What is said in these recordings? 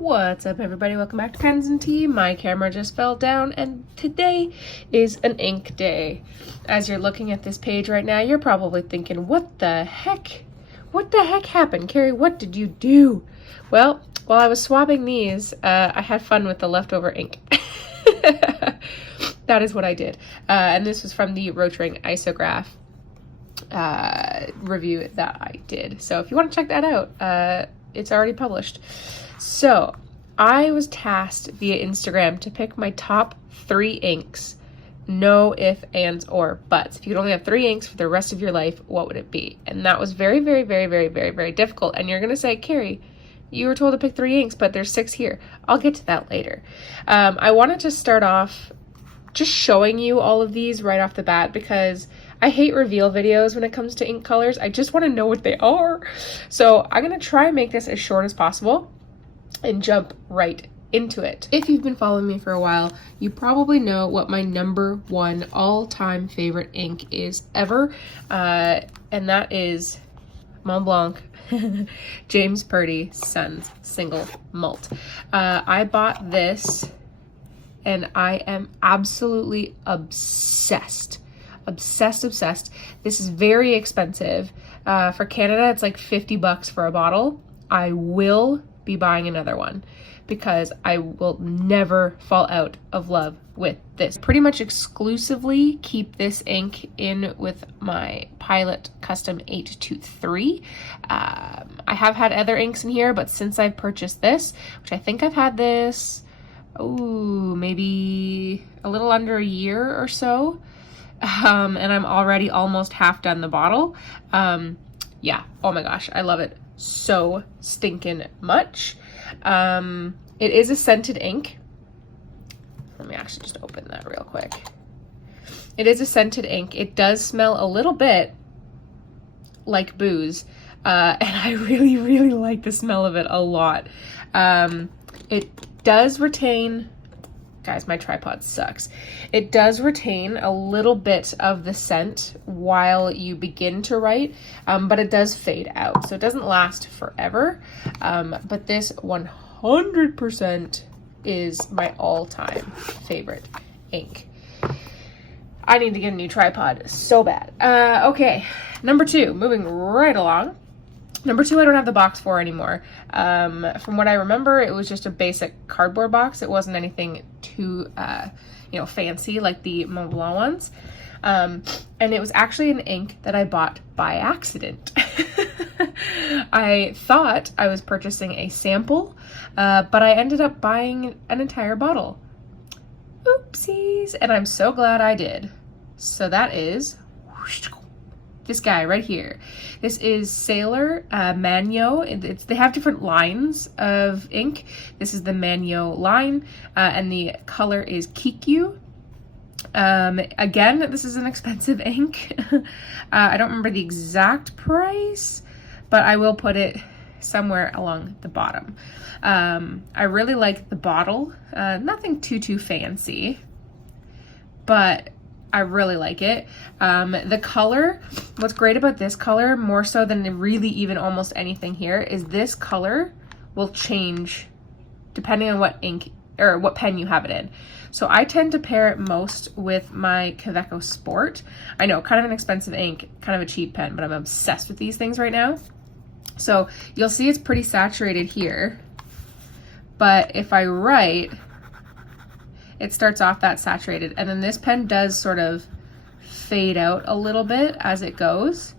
What's up, everybody? Welcome back to Pens and Tea. My camera just fell down and today is an ink day. As you're looking at this page right now, you're probably thinking, what the heck? What the heck happened? Carrie, what did you do? Well, while I was swabbing these, I had fun with the leftover ink. That is what I did. And this was from the Rotring Isograph review that I did. So if you want to check that out, it's already published. So I was tasked via Instagram to pick my top 3 inks. No ifs, ands, or buts. If you could only have 3 inks for the rest of your life, what would it be? And that was very, very, very, very, very, very difficult. And you're going to say, Carrie, you were told to pick 3 inks, but there's 6 here. I'll get to that later. I wanted to start off just showing you all of these right off the bat because I hate reveal videos when it comes to ink colors. I just want to know what they are. So I'm going to try and make this as short as possible and jump right into it. If you've been following me for a while, you probably know what my #1 all-time favorite ink is ever, and that is Mont Blanc James Purdy Sons Single Malt. I bought this and I am absolutely obsessed. Obsessed. This is very expensive. For Canada, it's like $50 for a bottle. I will be buying another one because I will never fall out of love with this. Pretty much exclusively keep this ink in with my Pilot Custom 823. I have had other inks in here, but since I've purchased this, which I think I've had this, maybe a little under a year or so, and I'm already almost half done the bottle. Yeah, oh my gosh, I love it so stinking much. It is a scented ink. Let me actually just open that real quick. It is a scented ink. It does smell a little bit like booze, and I really, really like the smell of it a lot. It does retain, guys, my tripod sucks. It does retain a little bit of the scent while you begin to write, but it does fade out. So it doesn't last forever. But this 100% is my all-time favorite ink. I need to get a new tripod so bad. Okay, #2, moving right along. #2, I don't have the box for anymore. From what I remember, it was just a basic cardboard box. It wasn't anything too, fancy like the Mont Blanc ones. And it was actually an ink that I bought by accident. I thought I was purchasing a sample, but I ended up buying an entire bottle. Oopsies! And I'm so glad I did. So that is this guy right here. This is Sailor Manyo. They have different lines of ink. This is the Manyo line, and the color is Kikyu. Again, this is an expensive ink. I don't remember the exact price, but I will put it somewhere along the bottom. I really like the bottle. Nothing too fancy, but I really like it. The color, what's great about this color, more so than really even almost anything here, is this color will change depending on what ink or what pen you have it in. So I tend to pair it most with my Kaweco Sport. I know, kind of an expensive ink, kind of a cheap pen, but I'm obsessed with these things right now. So you'll see it's pretty saturated here, but if I write, it starts off that saturated, and then this pen does sort of fade out a little bit as it goes.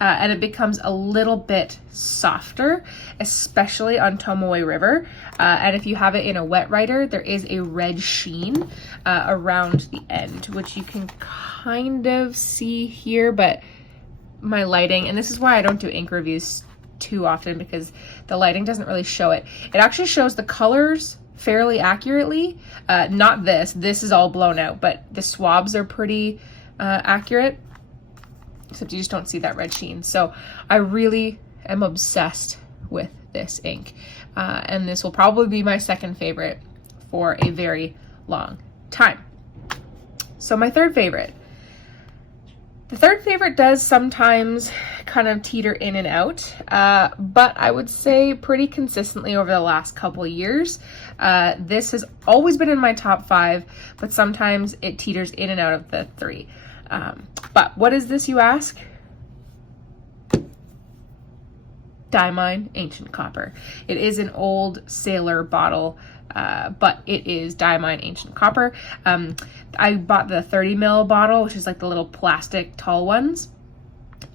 And it becomes a little bit softer, especially on Tomoe River. And if you have it in a wet writer, there is a red sheen around the end, which you can kind of see here, but my lighting, and this is why I don't do ink reviews too often, because the lighting doesn't really show it. It actually shows the colors fairly accurately. Not this is all blown out, but the swabs are pretty accurate, except you just don't see that red sheen. So I really am obsessed with this ink, and this will probably be my second favorite for a very long time. So my third favorite. The third favorite does sometimes kind of teeter in and out, but I would say pretty consistently over the last couple years. This has always been in my top 5, but sometimes it teeters in and out of the 3. But what is this, you ask? Diamine Ancient Copper. It is an old sailor bottle, but it is Diamine Ancient Copper. I bought the 30 ml bottle, which is like the little plastic tall ones,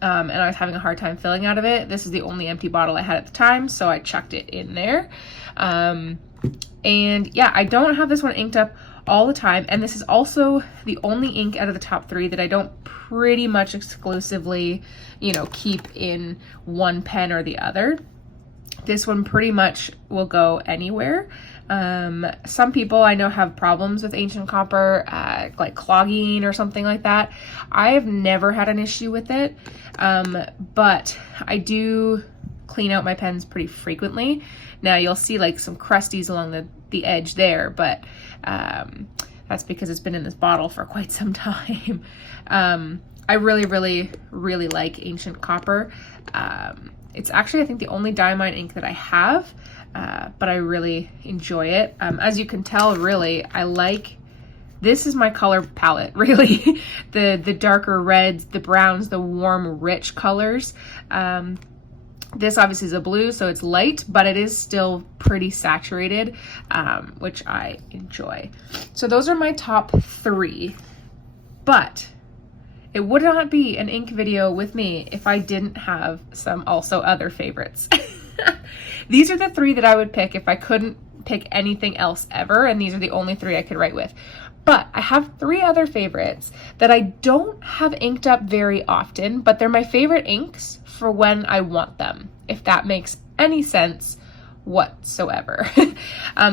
and I was having a hard time filling out of it. This is the only empty bottle I had at the time, so I chucked it in there. And yeah, I don't have this one inked up all the time, and this is also the only ink out of the top 3 that I don't pretty much exclusively, you know, keep in one pen or the other. This one pretty much will go anywhere. Some people I know have problems with Ancient Copper, like clogging or something like that. I have never had an issue with it, but I do clean out my pens pretty frequently. Now you'll see like some crusties along the edge there, but that's because it's been in this bottle for quite some time. I really, really, really like Ancient Copper. It's actually, I think, the only Diamine ink that I have, but I really enjoy it. As you can tell, really, this is my color palette, really. the darker reds, the browns, the warm, rich colors. This obviously is a blue, so it's light, but it is still pretty saturated, which I enjoy. So those are my top 3, but it would not be an ink video with me if I didn't have some also other favorites. These are the 3 that I would pick if I couldn't pick anything else ever, and these are the only 3 I could write with. But I have 3 other favorites that I don't have inked up very often, but they're my favorite inks for when I want them, if that makes any sense whatsoever.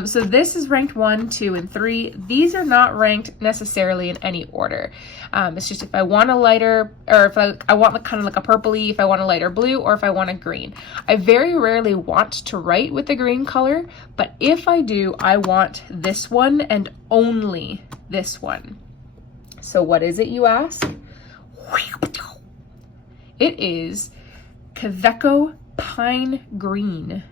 So this is ranked 1, 2, and 3. These are not ranked necessarily in any order. It's just if I want a lighter, or if I want kind of like a purpley, if I want a lighter blue, or if I want a green. I very rarely want to write with the green color, but if I do, I want this one and only this one. So what is it, you ask? It is Kaweco Pine Green.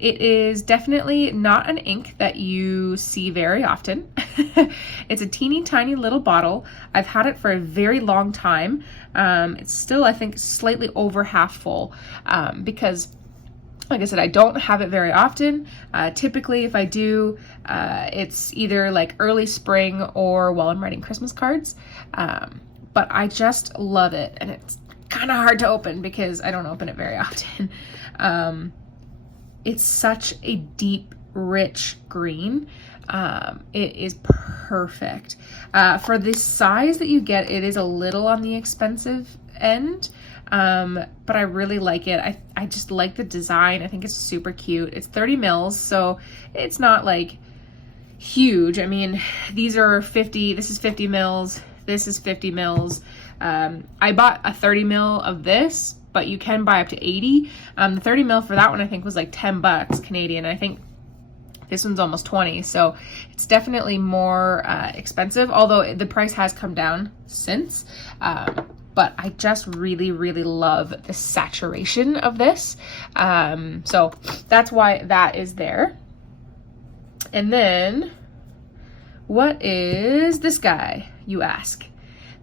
It is definitely not an ink that you see very often. It's a teeny tiny little bottle. I've had it for a very long time. It's still, I think, slightly over half full, because like I said, I don't have it very often. Typically, if I do, it's either like early spring or while I'm writing Christmas cards. But I just love it, and it's kind of hard to open because I don't open it very often. It's such a deep, rich green. It is perfect. For the size that you get, it is a little on the expensive end, but I really like it. I just like the design. I think it's super cute. It's 30 mils, so it's not like huge. I mean, these are 50, this is 50 mils, this is 50 mils. I bought a 30 mil of this, but you can buy up to 80. The 30 mil for that one, I think, was like 10 bucks Canadian. I think this one's almost 20, so it's definitely more expensive, although the price has come down since. But I just really, really love the saturation of this. So that's why that is there. And then, what is this guy, you ask?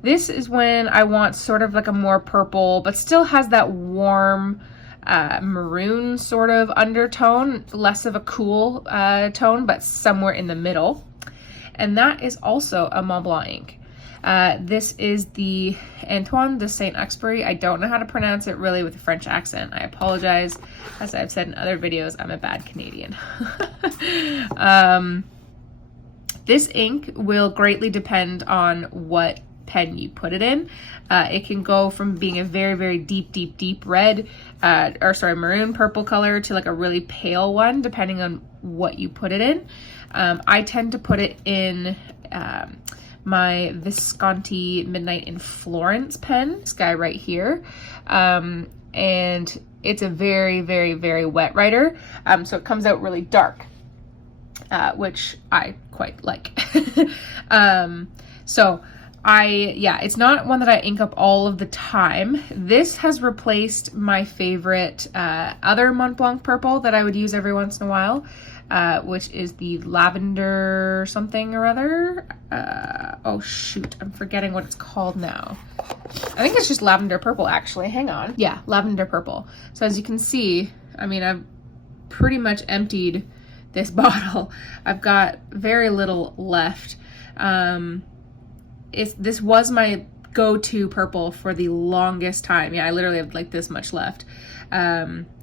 This is when I want sort of like a more purple, but still has that warm maroon sort of undertone, less of a cool tone, but somewhere in the middle. And that is also a Mont Blanc ink. This is the Antoine de SaintExupery. I don't know how to pronounce it really with a French accent. I apologize. As I've said in other videos, I'm a bad Canadian. This ink will greatly depend on what pen you put it in. It can go from being a very, very deep red, maroon purple color to like a really pale one, depending on what you put it in. I tend to put it in my Visconti Midnight in Florence pen, this guy right here. And it's a very, very, very wet writer. So it comes out really dark, which I quite like. So yeah, it's not one that I ink up all of the time. This has replaced my favorite other Mont Blanc purple that I would use every once in a while, which is the lavender something or other. Oh shoot, I'm forgetting what it's called now. I think it's just lavender purple actually, hang on. Yeah, lavender purple. So as you can see, I mean, I've pretty much emptied this bottle. I've got very little left. This was my go-to purple for the longest time. Yeah, I literally have like this much left.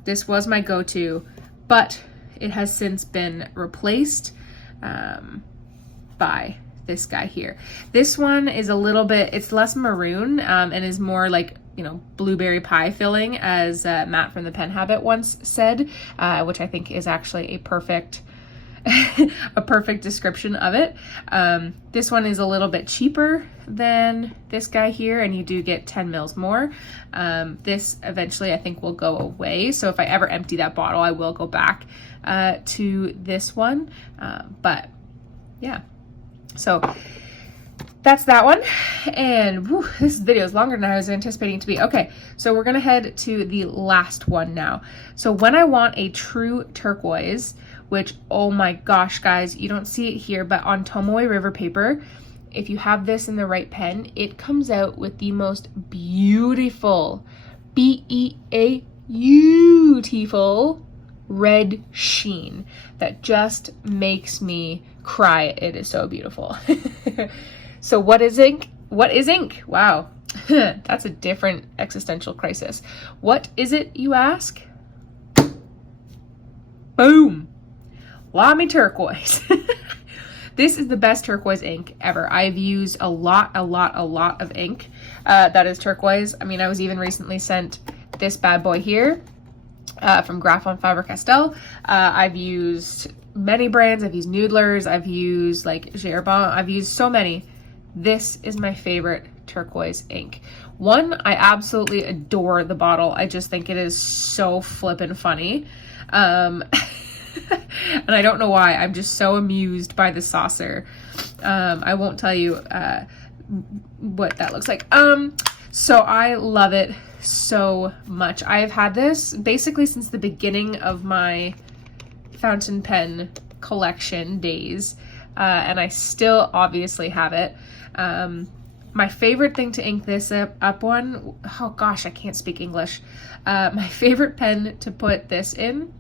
This was my go-to, but it has since been replaced by this guy here. This one is a little bit, it's less maroon and is more like, you know, blueberry pie filling, as Matt from the Pen Habit once said, which I think is actually a perfect description of it. This one is a little bit cheaper than this guy here, and you do get 10 mils more. This eventually I think will go away, so if I ever empty that bottle, I will go back to this one. But yeah, so that's that one. And whew, this video is longer than I was anticipating it to be. Okay, so we're gonna head to the last one now. So when I want a true turquoise, which, oh my gosh, guys, you don't see it here, but on Tomoe River paper, if you have this in the right pen, it comes out with the most beautiful, beautiful red sheen that just makes me cry. It is so beautiful. So what is ink? What is ink? Wow, that's a different existential crisis. What is it, you ask? Boom. Lamy turquoise. This is the best turquoise ink ever. I've used a lot of ink that is turquoise. I mean, I was even recently sent this bad boy here from Graphon Faber-Castell. I've used many brands. I've used Noodlers. I've used like J.Herbin. I've used so many. This is my favorite turquoise ink. One, I absolutely adore the bottle. I just think it is so flippin' funny. And I don't know why. I'm just so amused by the saucer. I won't tell you what that looks like. So I love it so much. I have had this basically since the beginning of my fountain pen collection days, and I still obviously have it. My favorite thing to ink this up on, oh gosh, I can't speak English. My favorite pen to put this in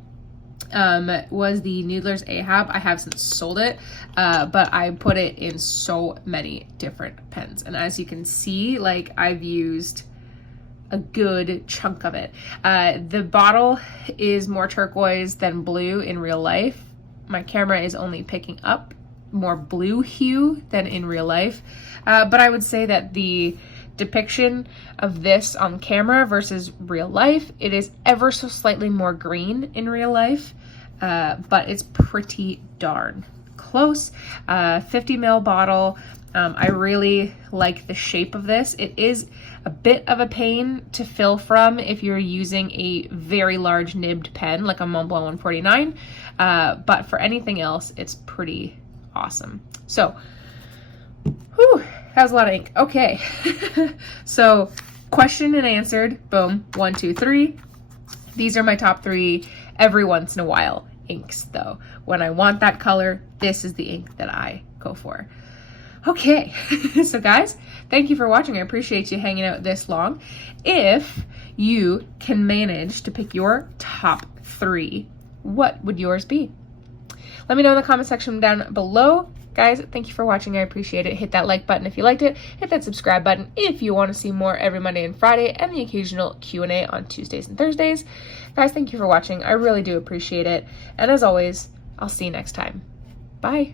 was the Noodlers Ahab. I have since sold it, but I put it in so many different pens. And as you can see, like, I've used a good chunk of it. The bottle is more turquoise than blue in real life. My camera is only picking up more blue hue than in real life. But I would say that the depiction of this on camera versus real life, it is ever so slightly more green in real life. But it's pretty darn close. 50 ml bottle. I really like the shape of this. It is a bit of a pain to fill from if you're using a very large nibbed pen like a Mont Blanc 149, but for anything else, it's pretty awesome. So, whew, that was a lot of ink. Okay, so question and answered. Boom, 1, 2, 3. These are my top 3 every once in a while inks though. When I want that color, this is the ink that I go for. Okay, so guys, thank you for watching. I appreciate you hanging out this long. If you can manage to pick your top 3, what would yours be? Let me know in the comment section down below. Guys, thank you for watching. I appreciate it. Hit that like button if you liked it. Hit that subscribe button if you want to see more every Monday and Friday, and the occasional Q&A on Tuesdays and Thursdays. Guys, thank you for watching. I really do appreciate it. And as always, I'll see you next time. Bye.